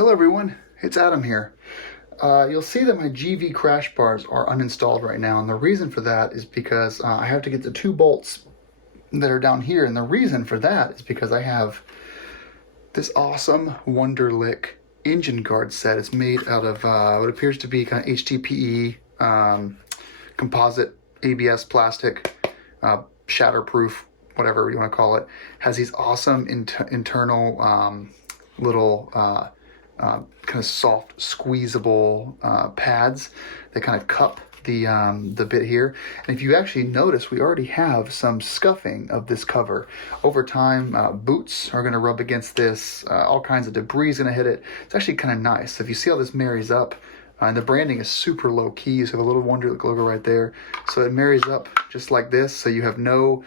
Hello everyone, it's Adam here. You'll see that my GV crash bars are uninstalled right now, and the reason for that is because I have to get the two bolts that are down here, and the reason for that is because I have this awesome Wunderlich engine guard set. It's made out of what appears to be kind of HDPE composite ABS plastic, shatterproof, whatever you want to call it. Has these awesome internal little kind of soft squeezable pads that kind of cup the bit here. And if you actually notice, we already have some scuffing of this cover. Over time, boots are going to rub against this, all kinds of debris is going to hit it. It's actually kind of nice. So if you see how this marries up, and the branding is super low key, so a little Wunderlich logo right there. So it marries up just like this, so you have no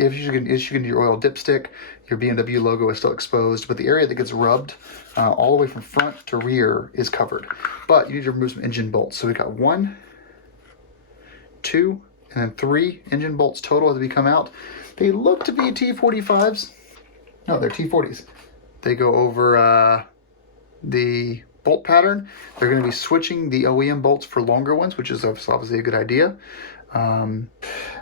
if you can do your oil dipstick, your BMW logo is still exposed, but the area that gets rubbed all the way from front to rear is covered. But you need to remove some engine bolts. So we got 1, 2, and then 3 engine bolts total as we come out. They look to be T45s. No, they're T40s. They go over the bolt pattern. They're going to be switching the OEM bolts for longer ones, which is obviously a good idea. And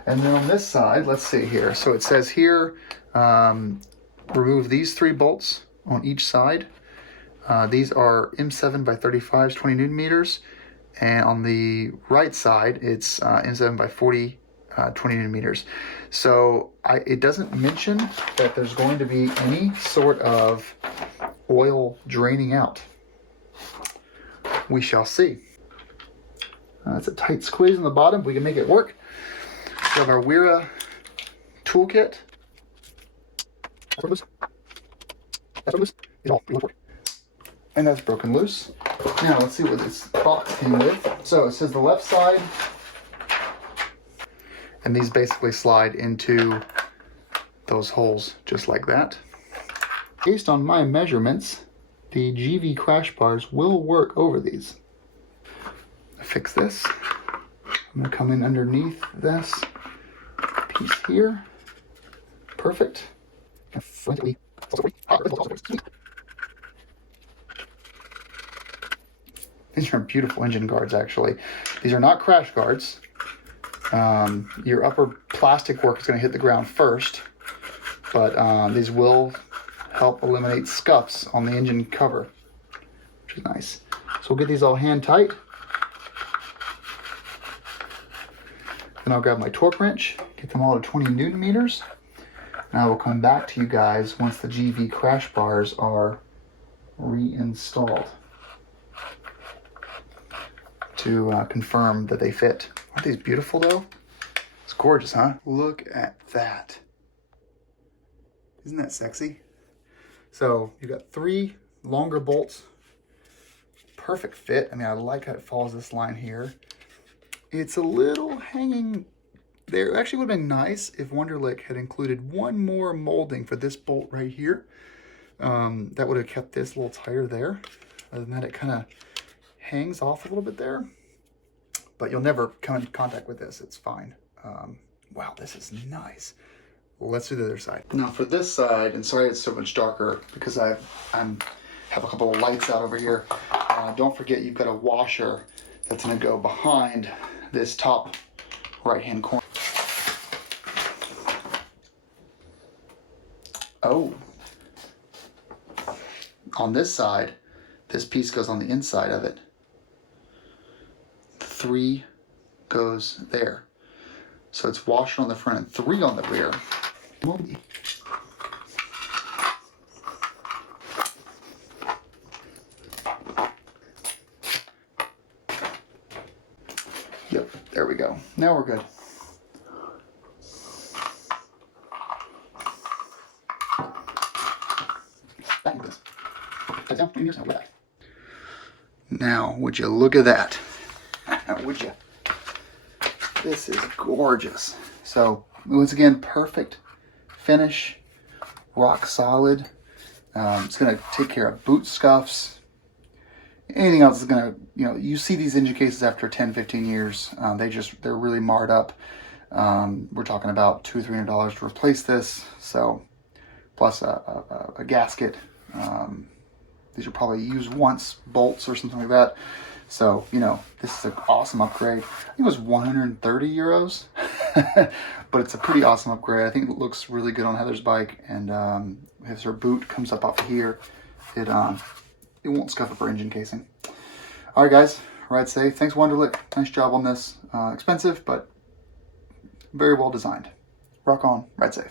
then on this side, let's see here. So it says here, remove these 3 bolts on each side. These are M7 by 35s, 20 Newton meters. And on the right side, it's M7 by 40, 20 Newton meters. So it doesn't mention that there's going to be any sort of oil draining out. We shall see. It's a tight squeeze on the bottom. We can make it work. We have our Wera toolkit. And that's broken loose. Now let's see what this box came with. So it says the left side, and these basically slide into those holes just like that. Based on my measurements, the GV crash bars will work over these. Fix this. I'm going to come in underneath this piece here. Perfect. These are beautiful engine guards, actually. These are not crash guards. Your upper plastic work is going to hit the ground first, but these will help eliminate scuffs on the engine cover, which is nice. So we'll get these all hand tight. Then I'll grab my torque wrench, get them all to 20 Newton meters, and I will come back to you guys once the GV crash bars are reinstalled to confirm that they fit. Aren't these beautiful though? It's gorgeous, huh? Look at that. Isn't that sexy? So you got 3 longer bolts. Perfect fit. I mean, I like how it follows this line here. It's a little hanging there. It actually would have been nice if Wunderlich had included one more molding for this bolt right here. That would have kept this a little tighter there. Other than that, it kind of hangs off a little bit there. But you'll never come into contact with this. It's fine. Wow, this is nice. Let's do the other side. Now for this side, and sorry it's so much darker because I have a couple of lights out over here. Don't forget you've got a washer that's going to go behind this top right-hand corner. Oh. On this side, this piece goes on the inside of it. 3 goes there. So it's washer on the front and 3 on the rear. Yep, there we go. Now we're good. Now, would you look at that? Would you? This is gorgeous. So, once again, perfect finish, rock solid. It's going to take care of boot scuffs. Anything else is going to, you see these engine cases after 10, 15 years, they're really marred up. We're talking about $200 or $300 to replace this. So plus a gasket These are probably used once bolts or something like that. So, you know, this is an awesome upgrade. I think it was 130 euros, but it's a pretty awesome upgrade. I think it looks really good on Heather's bike, and as her boot comes up off of here, it won't scuff up her engine casing. All right, guys, ride safe. Thanks, Wunderlich. Nice job on this. Expensive, but very well designed. Rock on, ride safe.